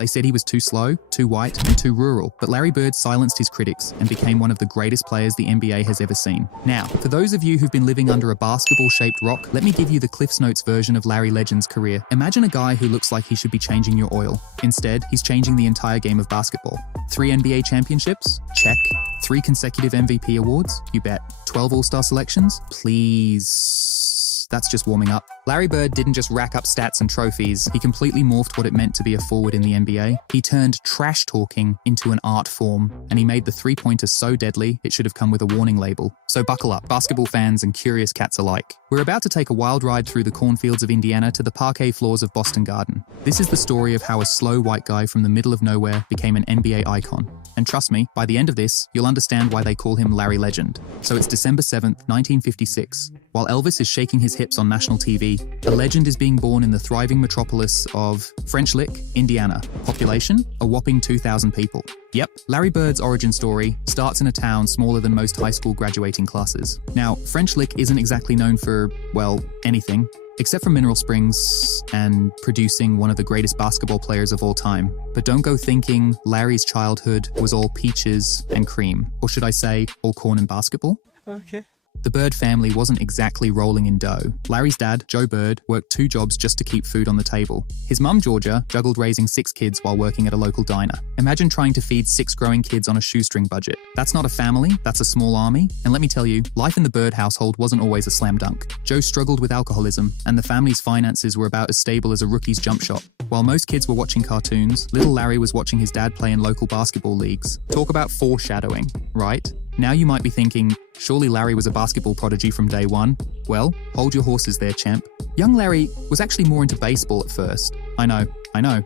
They said he was too slow, too white, and too rural, but Larry Bird silenced his critics and became one of the greatest players the NBA has ever seen. Now, for those of you who've been living under a basketball-shaped rock, let me give you the Cliff's Notes version of Larry Legend's career. Imagine a guy who looks like he should be changing your oil. Instead, he's changing the entire game of basketball. 3 NBA championships? Check. 3 consecutive MVP awards? You bet. 12 All-Star selections? Please. That's just warming up. Larry Bird didn't just rack up stats and trophies, he completely morphed what it meant to be a forward in the NBA. He turned trash talking into an art form, and he made the three-pointer so deadly, it should have come with a warning label. So buckle up, basketball fans and curious cats alike. We're about to take a wild ride through the cornfields of Indiana to the parquet floors of Boston Garden. This is the story of how a slow white guy from the middle of nowhere became an NBA icon. And trust me, by the end of this, you'll understand why they call him Larry Legend. So it's December 7th, 1956. While Elvis is shaking his hips on national TV, a legend is being born in the thriving metropolis of French Lick, Indiana. Population? A whopping 2,000 people. Yep, Larry Bird's origin story starts in a town smaller than most high school graduating classes. Now, French Lick isn't exactly known for, well, anything, except for mineral springs and producing one of the greatest basketball players of all time. But don't go thinking Larry's childhood was all peaches and cream, or should I say, all corn and basketball? Okay. The Bird family wasn't exactly rolling in dough. Larry's dad, Joe Bird, worked 2 jobs just to keep food on the table. His mum, Georgia, juggled raising 6 kids while working at a local diner. Imagine trying to feed 6 growing kids on a shoestring budget. That's not a family, that's a small army. And let me tell you, life in the Bird household wasn't always a slam dunk. Joe struggled with alcoholism, and the family's finances were about as stable as a rookie's jump shot. While most kids were watching cartoons, little Larry was watching his dad play in local basketball leagues. Talk about foreshadowing, right? Now you might be thinking, surely Larry was a basketball prodigy from day one? Well, hold your horses there, champ. Young Larry was actually more into baseball at first. I know,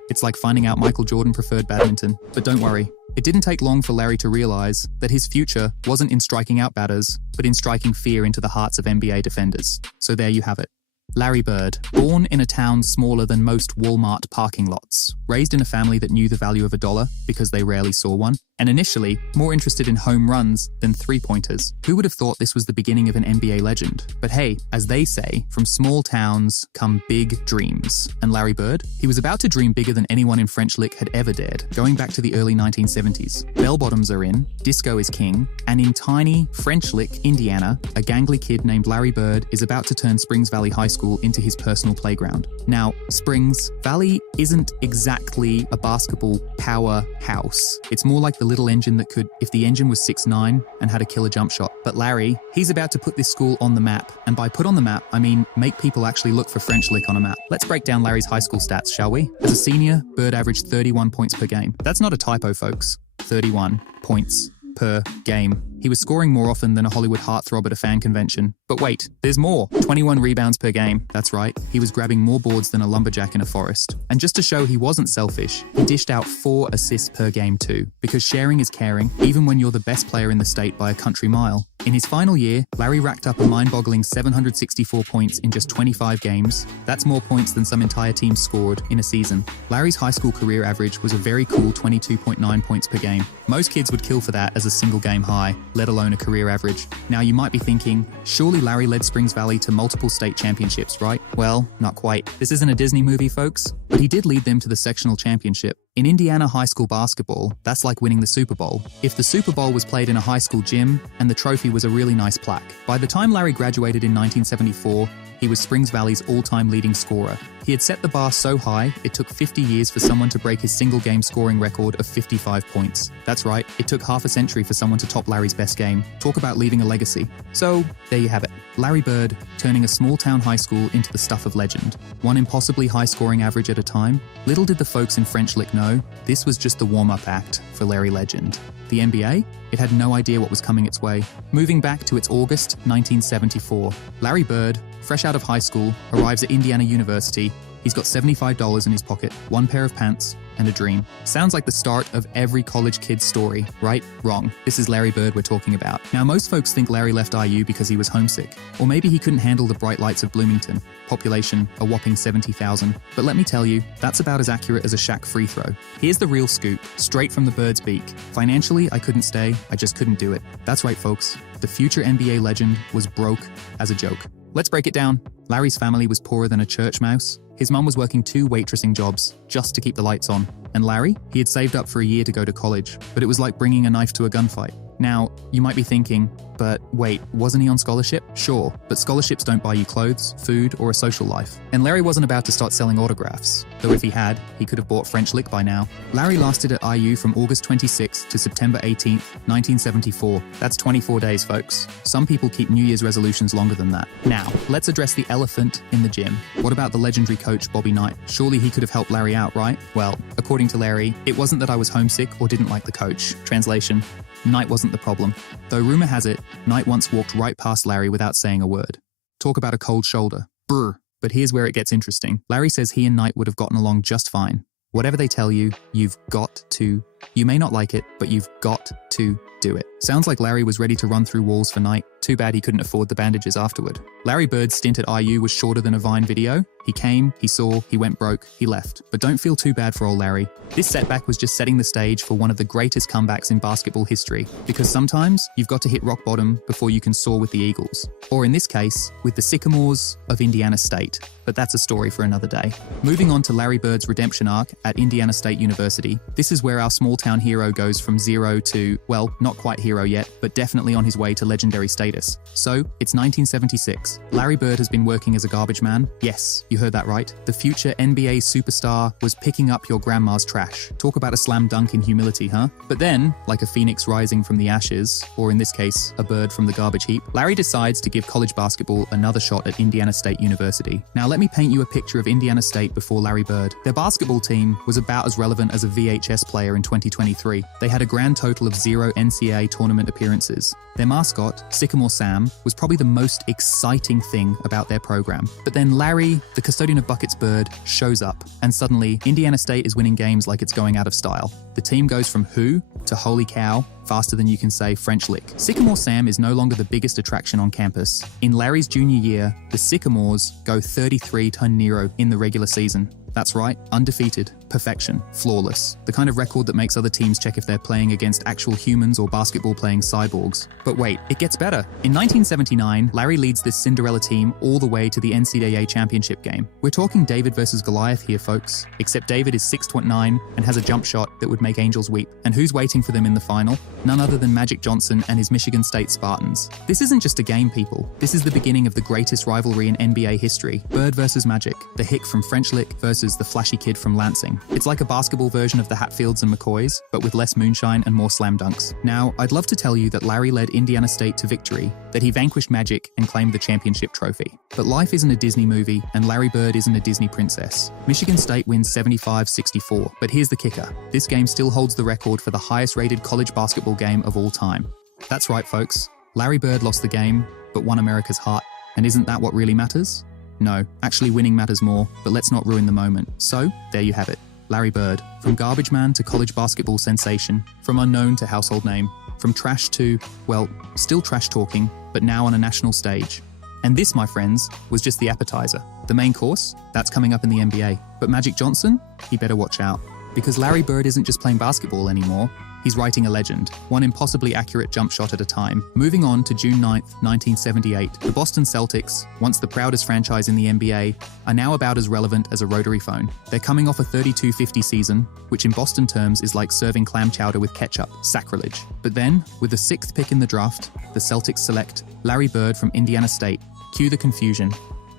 it's like finding out Michael Jordan preferred badminton. But don't worry, it didn't take long for Larry to realize that his future wasn't in striking out batters, but in striking fear into the hearts of NBA defenders. So there you have it. Larry Bird, born in a town smaller than most Walmart parking lots, raised in a family that knew the value of a dollar because they rarely saw one, and initially more interested in home runs than three-pointers. Who would have thought this was the beginning of an NBA legend? But hey, as they say, from small towns come big dreams. And Larry Bird? He was about to dream bigger than anyone in French Lick had ever dared, going back to the early 1970s. Bell-bottoms are in, disco is king, and in tiny French Lick, Indiana, a gangly kid named Larry Bird is about to turn Springs Valley High School into his personal playground. Now, Springs Valley isn't exactly a basketball powerhouse. It's more like the little engine that could, if the engine was 6'9" and had a killer jump shot. But Larry, he's about to put this school on the map. And by put on the map, I mean make people actually look for French Lick on a map. Let's break down Larry's high school stats, shall we? As a senior, Bird averaged 31 points per game. That's not a typo, folks. 31 points per game. He was scoring more often than a Hollywood heartthrob at a fan convention. But wait, there's more. 21 rebounds per game. That's right. He was grabbing more boards than a lumberjack in a forest. And just to show he wasn't selfish, he dished out 4 assists per game too. Because sharing is caring, even when you're the best player in the state by a country mile. In his final year, Larry racked up a mind-boggling 764 points in just 25 games. That's more points than some entire teams scored in a season. Larry's high school career average was a very cool 22.9 points per game. Most kids would kill for that as a single game high, let alone a career average. Now you might be thinking, surely Larry led Springs Valley to multiple state championships, right? Well, not quite. This isn't a Disney movie, folks, but he did lead them to the sectional championship. In Indiana high school basketball, that's like winning the Super Bowl. If the Super Bowl was played in a high school gym and the trophy was a really nice plaque. By the time Larry graduated in 1974, he was Springs Valley's all-time leading scorer. He had set the bar so high, it took 50 years for someone to break his single-game scoring record of 55 points. That's right, it took half a century for someone to top Larry's best game. Talk about leaving a legacy. So, there you have it. Larry Bird, turning a small-town high school into the stuff of legend. One impossibly high-scoring average at a time. Little did the folks in French Lick know, this was just the warm-up act for Larry Legend. The NBA? It had no idea what was coming its way. Moving back to its August 1974, Larry Bird, fresh out of high school, arrives at Indiana University. He's got $75 in his pocket, 1 pair of pants, and a dream. Sounds like the start of every college kid's story, right? Wrong. This is Larry Bird we're talking about. Now, most folks think Larry left IU because he was homesick, or maybe he couldn't handle the bright lights of Bloomington. Population, a whopping 70,000. But let me tell you, that's about as accurate as a Shaq free throw. Here's the real scoop, straight from the Bird's beak. Financially, I couldn't stay, I just couldn't do it. That's right, folks. The future NBA legend was broke as a joke. Let's break it down. Larry's family was poorer than a church mouse. His mum was working 2 waitressing jobs just to keep the lights on. And Larry? He had saved up for a year to go to college, but it was like bringing a knife to a gunfight. Now, you might be thinking, but wait, wasn't he on scholarship? Sure, but scholarships don't buy you clothes, food, or a social life. And Larry wasn't about to start selling autographs, though if he had, he could have bought French lick by now. Larry lasted at IU from August 26th to September 18th, 1974. That's 24 days, folks. Some people keep New Year's resolutions longer than that. Now, let's address the elephant in the gym. What about the legendary coach, Bobby Knight? Surely he could have helped Larry out, right? Well, according to Larry, it wasn't that I was homesick or didn't like the coach. Translation: Knight wasn't the problem. Though rumor has it, Knight once walked right past Larry without saying a word. Talk about a cold shoulder. Brr. But here's where it gets interesting. Larry says he and Knight would have gotten along just fine. Whatever they tell you, you've got to. You may not like it, but you've got to do it. Sounds like Larry was ready to run through walls for Knight. Too bad he couldn't afford the bandages afterward. Larry Bird's stint at IU was shorter than a Vine video. He came, he saw, he went broke, he left. But don't feel too bad for old Larry. This setback was just setting the stage for one of the greatest comebacks in basketball history. Because sometimes you've got to hit rock bottom before you can soar with the Eagles. Or in this case, with the Sycamores of Indiana State. But that's a story for another day. Moving on to Larry Bird's redemption arc at Indiana State University. This is where our small town hero goes from zero to, well, not quite hero yet, but definitely on his way to legendary status. So, it's 1976. Larry Bird has been working as a garbage man. Yes, you heard that right. The future NBA superstar was picking up your grandma's trash. Talk about a slam dunk in humility, huh? But then, like a phoenix rising from the ashes, or in this case, a bird from the garbage heap, Larry decides to give college basketball another shot at Indiana State University. Now let me paint you a picture of Indiana State before Larry Bird. Their basketball team was about as relevant as a VHS player in 2023. They had a grand total of 0 NCAA tournament appearances. Their mascot, Sycamore Sam, was probably the most exciting thing about their program. But then Larry, the custodian of buckets Bird, shows up, and suddenly Indiana State is winning games like it's going out of style. The team goes from who to holy cow faster than you can say French lick. Sycamore Sam is no longer the biggest attraction on campus. In Larry's junior year, the Sycamores go 33-0 in the regular season. That's right, undefeated, perfection, flawless. The kind of record that makes other teams check if they're playing against actual humans or basketball-playing cyborgs. But wait, it gets better. In 1979, Larry leads this Cinderella team all the way to the NCAA championship game. We're talking David versus Goliath here, folks. Except David is 6'9" and has a jump shot that would make angels weep. And who's waiting for them in the final? None other than Magic Johnson and his Michigan State Spartans. This isn't just a game, people. This is the beginning of the greatest rivalry in NBA history. Bird versus Magic. The hick from French Lick versus the flashy kid from Lansing. It's like a basketball version of the Hatfields and McCoys, but with less moonshine and more slam dunks. Now, I'd love to tell you that Larry led Indiana State to victory, that he vanquished Magic and claimed the championship trophy. But life isn't a Disney movie, and Larry Bird isn't a Disney princess. Michigan State wins 75-64, but here's the kicker. This game still holds the record for the highest-rated college basketball game of all time. That's right, folks. Larry Bird lost the game, but won America's heart. And isn't that what really matters? No, actually winning matters more, but let's not ruin the moment. So, there you have it. Larry Bird. From garbage man to college basketball sensation, from unknown to household name, from trash to, well, still trash talking, but now on a national stage. And this, my friends, was just the appetizer. The main course? That's coming up in the NBA. But Magic Johnson? He better watch out. Because Larry Bird isn't just playing basketball anymore. He's writing a legend, one impossibly accurate jump shot at a time. Moving on to June 9th, 1978, the Boston Celtics, once the proudest franchise in the NBA, are now about as relevant as a rotary phone. They're coming off a 32-50 season, which in Boston terms is like serving clam chowder with ketchup, sacrilege. But then, with the 6th pick in the draft, the Celtics select Larry Bird from Indiana State. Cue the confusion.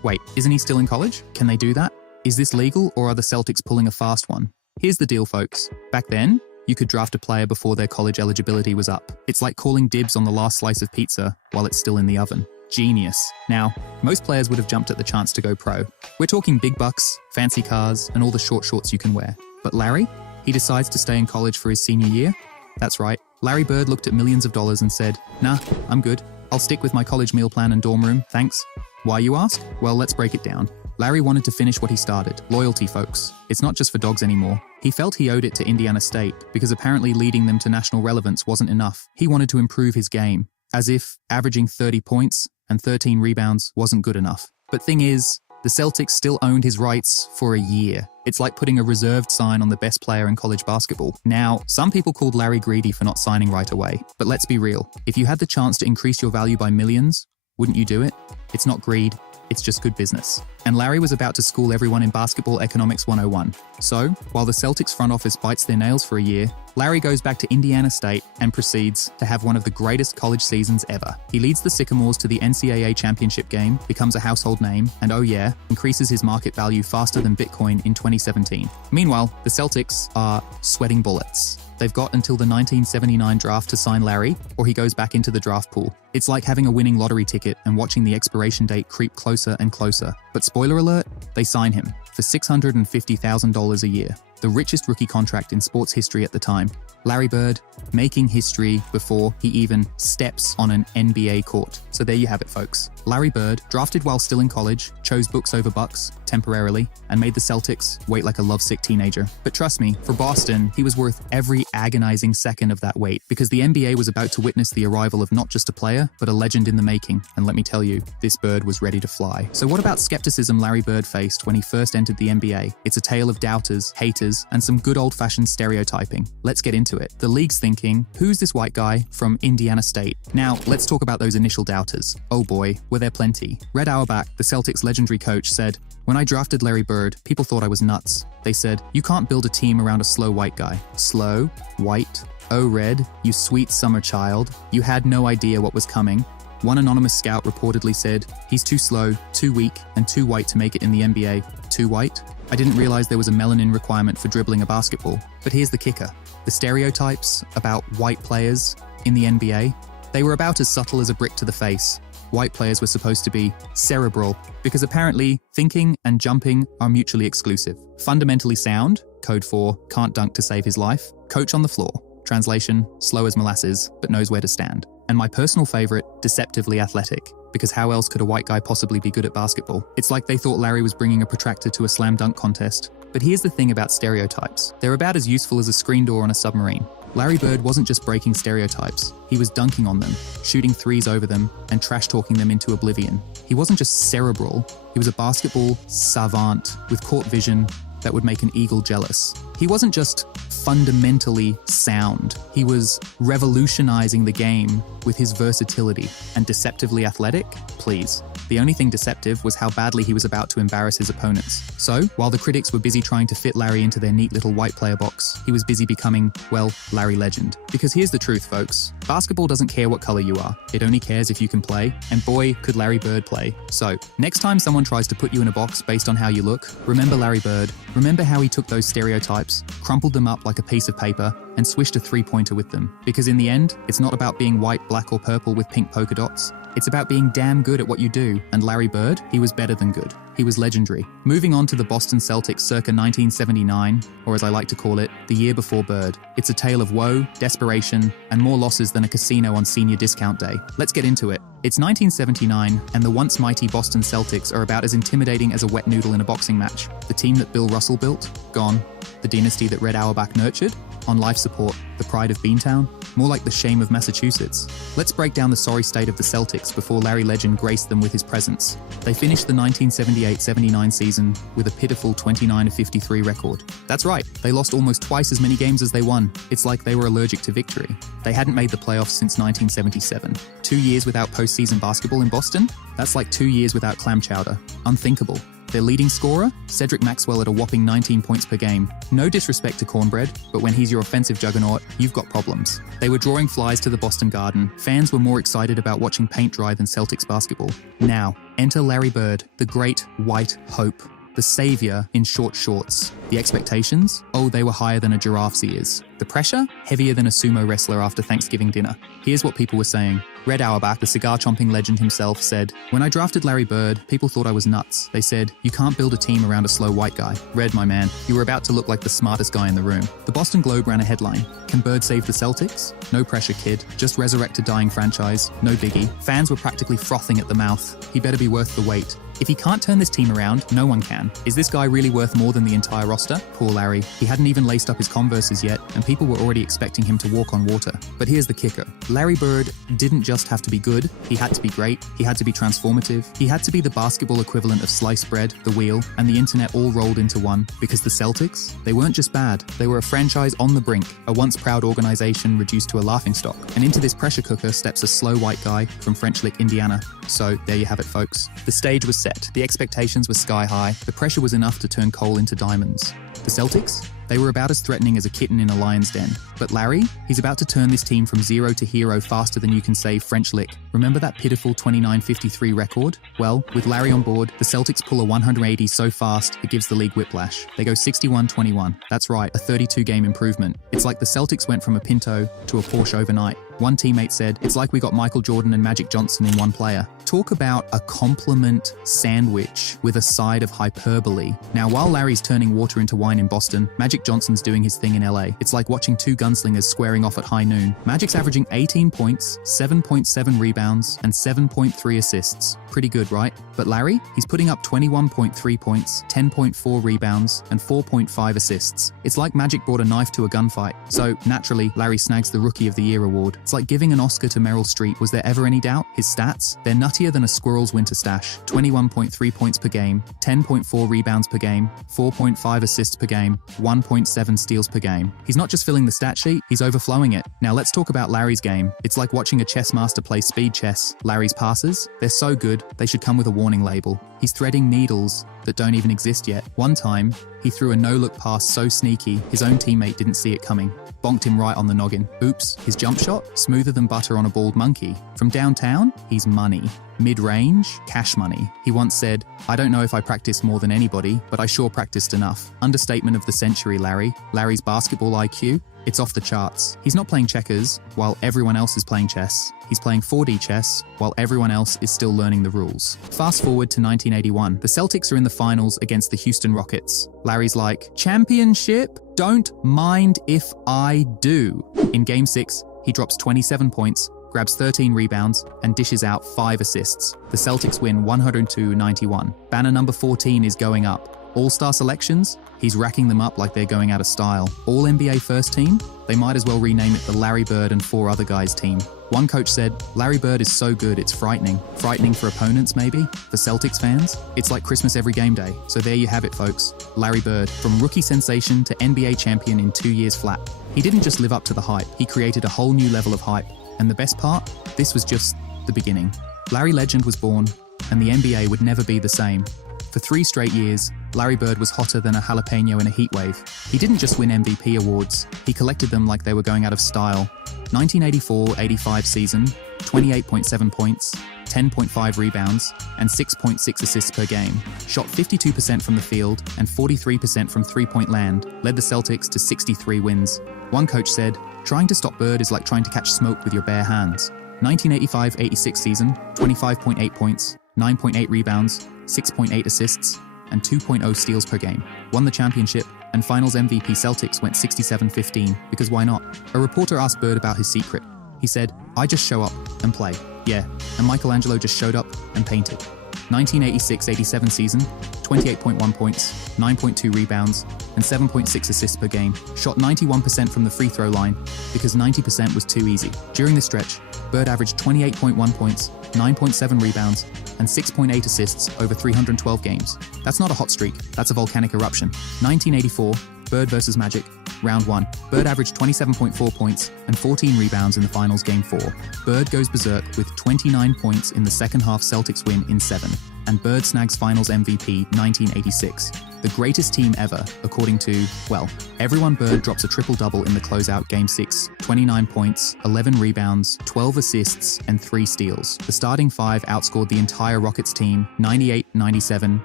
Wait, isn't he still in college? Can they do that? Is this legal, or are the Celtics pulling a fast one? Here's the deal, folks. Back then, you could draft a player before their college eligibility was up. It's like calling dibs on the last slice of pizza while it's still in the oven. Genius. Now, most players would have jumped at the chance to go pro. We're talking big bucks, fancy cars, and all the short shorts you can wear. But Larry? He decides to stay in college for his senior year? That's right. Larry Bird looked at millions of dollars and said, "Nah, I'm good. I'll stick with my college meal plan and dorm room, thanks." Why, you ask? Well, let's break it down. Larry wanted to finish what he started. Loyalty, folks. It's not just for dogs anymore. He felt he owed it to Indiana State because apparently leading them to national relevance wasn't enough. He wanted to improve his game, as if averaging 30 points and 13 rebounds wasn't good enough. But thing is, the Celtics still owned his rights for a year. It's like putting a reserved sign on the best player in college basketball. Now, some people called Larry greedy for not signing right away. But let's be real. If you had the chance to increase your value by millions, wouldn't you do it? It's not greed. it's just good business. And Larry was about to school everyone in Basketball Economics 101. So, while the Celtics front office bites their nails for a year, Larry goes back to Indiana State and proceeds to have one of the greatest college seasons ever. He leads the Sycamores to the NCAA championship game, becomes a household name, and oh yeah, increases his market value faster than Bitcoin in 2017. Meanwhile, the Celtics are sweating bullets. They've got until the 1979 draft to sign Larry, or he goes back into the draft pool. It's like having a winning lottery ticket and watching the expiration date creep closer and closer. But spoiler alert, they sign him for $650,000 a year, the richest rookie contract in sports history at the time. Larry Bird making history before he even steps on an NBA court. So there you have it, folks. Larry Bird, drafted while still in college, chose books over bucks, temporarily, and made the Celtics wait like a lovesick teenager. But trust me, for Boston, he was worth every agonizing second of that wait, because the NBA was about to witness the arrival of not just a player, but a legend in the making. And let me tell you, this bird was ready to fly. So what about skepticism Larry Bird faced when he first entered the NBA? It's a tale of doubters, haters, and some good old-fashioned stereotyping. Let's get into it. The league's thinking, who's this white guy from Indiana State? Now, let's talk about those initial doubters. Oh boy, were there plenty. Red Auerbach, the Celtics' legendary coach, said, "When I drafted Larry Bird, people thought I was nuts. They said, you can't build a team around a slow white guy." Slow? White? Oh, Red, you sweet summer child. You had no idea what was coming. One anonymous scout reportedly said, "He's too slow, too weak, and too white to make it in the NBA." Too white? I didn't realize there was a melanin requirement for dribbling a basketball. But here's the kicker. The stereotypes about white players in the NBA, they were about as subtle as a brick to the face. White players were supposed to be cerebral, because apparently thinking and jumping are mutually exclusive. Fundamentally sound, code for can't dunk to save his life, coach on the floor. Translation, slow as molasses, but knows where to stand. And my personal favorite, deceptively athletic, because how else could a white guy possibly be good at basketball? It's like they thought Larry was bringing a protractor to a slam dunk contest. But here's the thing about stereotypes. They're about as useful as a screen door on a submarine. Larry Bird wasn't just breaking stereotypes, he was dunking on them, shooting threes over them, and trash-talking them into oblivion. He wasn't just cerebral, he was a basketball savant with court vision that would make an eagle jealous. He wasn't just fundamentally sound, he was revolutionizing the game with his versatility. And deceptively athletic? Please. The only thing deceptive was how badly he was about to embarrass his opponents. So, while the critics were busy trying to fit Larry into their neat little white player box, he was busy becoming, well, Larry Legend. Because here's the truth, folks. Basketball doesn't care what color you are. It only cares if you can play. And boy, could Larry Bird play. So, next time someone tries to put you in a box based on how you look, remember Larry Bird. Remember how he took those stereotypes, crumpled them up like a piece of paper, and swished a three-pointer with them. Because in the end, it's not about being white, black, or purple with pink polka dots. It's about being damn good at what you do. And Larry Bird, he was better than good. He was legendary. Moving on to the Boston Celtics circa 1979, or as I like to call it, the year before Bird. It's a tale of woe, desperation, and more losses than a casino on senior discount day. Let's get into it. It's 1979, and the once mighty Boston Celtics are about as intimidating as a wet noodle in a boxing match. The team that Bill Russell built? Gone. The dynasty that Red Auerbach nurtured? On life support. The pride of Beantown? More like the shame of Massachusetts. Let's break down the sorry state of the Celtics before Larry Legend graced them with his presence. They finished the 1978-79 season with a pitiful 29-53 record. That's right, they lost almost twice as many games as they won. It's like they were allergic to victory. They hadn't made the playoffs since 1977. 2 years without postseason basketball in Boston? That's like 2 years without clam chowder. Unthinkable. Their leading scorer? Cedric Maxwell at a whopping 19 points per game. No disrespect to Cornbread, but when he's your offensive juggernaut, you've got problems. They were drawing flies to the Boston Garden. Fans were more excited about watching paint dry than Celtics basketball. Now, enter Larry Bird, the great white hope. The savior in short shorts. The expectations? Oh, they were higher than a giraffe's ears. The pressure? Heavier than a sumo wrestler after Thanksgiving dinner. Here's what people were saying. Red Auerbach, the cigar-chomping legend himself, said, "When I drafted Larry Bird, people thought I was nuts. They said, you can't build a team around a slow white guy. Red, my man, you were about to look like the smartest guy in the room." The Boston Globe ran a headline. Can Bird save the Celtics? No pressure, kid. Just resurrect a dying franchise. No biggie. Fans were practically frothing at the mouth. He better be worth the wait. If he can't turn this team around, no one can. Is this guy really worth more than the entire roster? Poor Larry. He hadn't even laced up his Converses yet, and people were already expecting him to walk on water. But here's the kicker. Larry Bird didn't just have to be good, he had to be great, he had to be transformative, he had to be the basketball equivalent of sliced bread, the wheel, and the internet all rolled into one. Because the Celtics, they weren't just bad, they were a franchise on the brink, a once proud organization reduced to a laughingstock. And into this pressure cooker steps a slow white guy from French Lick, Indiana. So there you have it, folks. The stage was set. The expectations were sky high. The pressure was enough to turn coal into diamonds. The Celtics? They were about as threatening as a kitten in a lion's den. But Larry? He's about to turn this team from zero to hero faster than you can say French lick. Remember that pitiful 29-53 record? Well, with Larry on board, the Celtics pull a 180 so fast it gives the league whiplash. They go 61-21. That's right, a 32-game improvement. It's like the Celtics went from a Pinto to a Porsche overnight. One teammate said, "It's like we got Michael Jordan and Magic Johnson in one player." Talk about a compliment sandwich with a side of hyperbole. Now, while Larry's turning water into wine in Boston, Magic Johnson's doing his thing in LA. It's like watching two gunslingers squaring off at high noon. Magic's averaging 18 points, 7.7 rebounds, and 7.3 assists. Pretty good, right? But Larry? He's putting up 21.3 points, 10.4 rebounds, and 4.5 assists. It's like Magic brought a knife to a gunfight. So, naturally, Larry snags the Rookie of the Year award. It's like giving an Oscar to Meryl Streep. Was there ever any doubt? His stats? They're nuttier than a squirrel's winter stash. 21.3 points per game, 10.4 rebounds per game, 4.5 assists per game, 1.7 steals per game. He's not just filling the stat sheet, he's overflowing it. Now let's talk about Larry's game. It's like watching a chess master play speed chess. Larry's passes? They're so good, they should come with a warning label. He's threading needles that don't even exist yet. One time, he threw a no-look pass so sneaky, his own teammate didn't see it coming. Bonked him right on the noggin. Oops, his jump shot? Smoother than butter on a bald monkey. From downtown? He's money. Mid-range? Cash money. He once said, "I don't know if I practice more than anybody, but I sure practiced enough." Understatement of the century, Larry. Larry's basketball IQ? It's off the charts. He's not playing checkers while everyone else is playing chess. He's playing 4D chess while everyone else is still learning the rules. Fast forward to 1981. The Celtics are in the finals against the Houston Rockets. Larry's like, "Championship? Don't mind if I do." In Game 6, he drops 27 points, grabs 13 rebounds, and dishes out 5 assists. The Celtics win 102-91. Banner number 14 is going up. All-star selections? He's racking them up like they're going out of style. All-NBA first team? They might as well rename it the Larry Bird and 4 other guys team. One coach said, "Larry Bird is so good, it's frightening." Frightening for opponents, maybe? For Celtics fans? It's like Christmas every game day. So there you have it, folks. Larry Bird, from rookie sensation to NBA champion in 2 years flat. He didn't just live up to the hype, he created a whole new level of hype. And the best part? This was just the beginning. Larry Legend was born, and the NBA would never be the same. For 3 straight years, Larry Bird was hotter than a jalapeno in a heat wave. He didn't just win MVP awards, he collected them like they were going out of style. 1984-85 season, 28.7 points, 10.5 rebounds, and 6.6 assists per game. Shot 52% from the field and 43% from three-point land, led the Celtics to 63 wins. One coach said, "Trying to stop Bird is like trying to catch smoke with your bare hands." 1985-86 season, 25.8 points, 9.8 rebounds, 6.8 assists, and 2.0 steals per game. Won the championship, and Finals MVP Celtics went 67-15, because why not? A reporter asked Bird about his secret. He said, "I just show up and play." Yeah, and Michelangelo just showed up and painted. 1986-87 season, 28.1 points, 9.2 rebounds, and 7.6 assists per game. Shot 91% from the free throw line because 90% was too easy. During this stretch, Bird averaged 28.1 points, 9.7 rebounds, and 6.8 assists over 312 games. That's not a hot streak, that's a volcanic eruption. 1984, Bird versus Magic, round 1. Bird averaged 27.4 points and 14 rebounds in the finals game 4. Bird goes berserk with 29 points in the second half Celtics win in 7. And Bird snags finals MVP 1986. The greatest team ever, according to, well, everyone. Bird drops a triple-double in the closeout Game 6. 29 points, 11 rebounds, 12 assists, and 3 steals. The starting 5 outscored the entire Rockets team 98-97,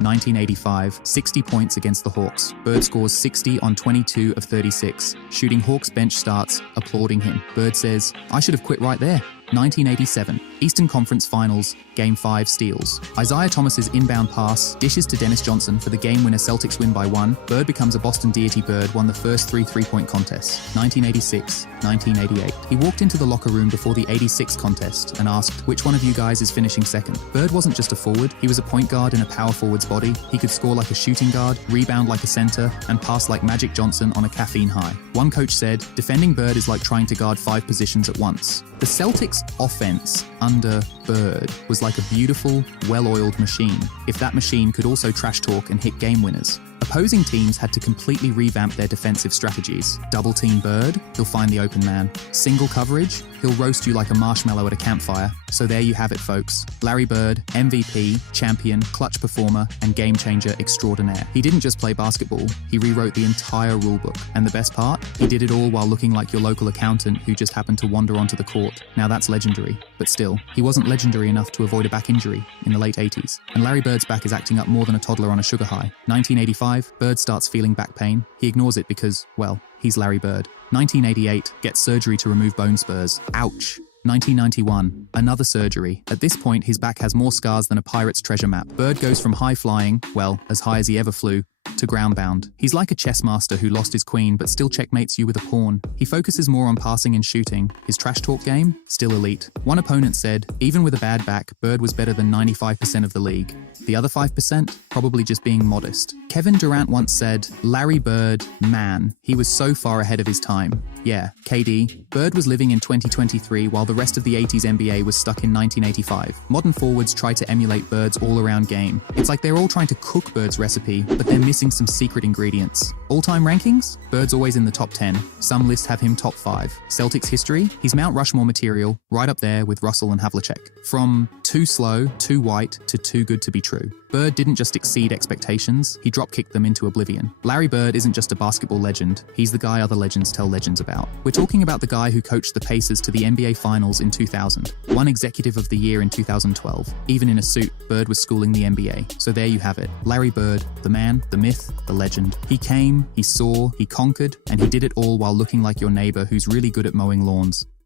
1985, 60 points against the Hawks. Bird scores 60 on 22 of 36. Shooting Hawks bench starts, applauding him. Bird says, "I should have quit right there." 1987, Eastern Conference Finals, Game 5 steals. Isaiah Thomas's inbound pass dishes to Dennis Johnson for the game-winner Celtics win by 1. Bird becomes a Boston deity. Bird won the first 3 three-point contests, 1986, 1988. He walked into the locker room before the 86 contest and asked, "Which one of you guys is finishing second?" Bird wasn't just a forward, he was a point guard in a power forward's body. He could score like a shooting guard, rebound like a center, and pass like Magic Johnson on a caffeine high. One coach said, "Defending Bird is like trying to guard 5 positions at once." The Celtics' offense under Bird was like a beautiful, well-oiled machine, if that machine could also trash talk and hit game winners. Opposing teams had to completely revamp their defensive strategies. Double team Bird, he'll find the open man. Single coverage, he'll roast you like a marshmallow at a campfire. So there you have it, folks. Larry Bird, MVP, champion, clutch performer, and game changer extraordinaire. He didn't just play basketball, he rewrote the entire rulebook. And the best part? He did it all while looking like your local accountant who just happened to wander onto the court. Now that's legendary. But still, he wasn't legendary enough to avoid a back injury in the late 80s. And Larry Bird's back is acting up more than a toddler on a sugar high. 1985, Bird starts feeling back pain. He ignores it because, well, he's Larry Bird. 1988, gets surgery to remove bone spurs. Ouch. 1991, another surgery. At this point, his back has more scars than a pirate's treasure map. Bird goes from high flying, well, as high as he ever flew, to ground-bound. He's like a chess master who lost his queen but still checkmates you with a pawn. He focuses more on passing and shooting. His trash talk game? Still elite. One opponent said, even with a bad back, Bird was better than 95% of the league. The other 5%? Probably just being modest. Kevin Durant once said, Larry Bird, man, he was so far ahead of his time. Yeah, KD, Bird was living in 2023 while the rest of the 80s NBA was stuck in 1985. Modern forwards try to emulate Bird's all-around game. It's like they're all trying to cook Bird's recipe, but they're missing some secret ingredients. All-time rankings? Bird's always in the top 10. Some lists have him top 5. Celtics history? He's Mount Rushmore material, right up there with Russell and Havlicek. From too slow, too white, to too good to be true. Bird didn't just exceed expectations, he drop-kicked them into oblivion. Larry Bird isn't just a basketball legend, he's the guy other legends tell legends about. We're talking about the guy who coached the Pacers to the NBA Finals in 2000, won Executive of the Year in 2012. Even in a suit, Bird was schooling the NBA. So there you have it. Larry Bird, the man, the myth, the legend. He came, he saw, he conquered, and he did it all while looking like your neighbor who's really good at mowing lawns.